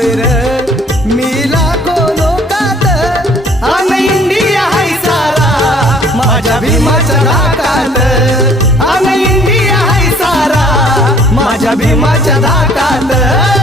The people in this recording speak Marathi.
जातोय र मी लाखो लोकात अन इंडिया हाय सारा माझ्या भीमाच्या धाकात अन इंडिया हाय सारा माझ्या भीमाच्या धाकात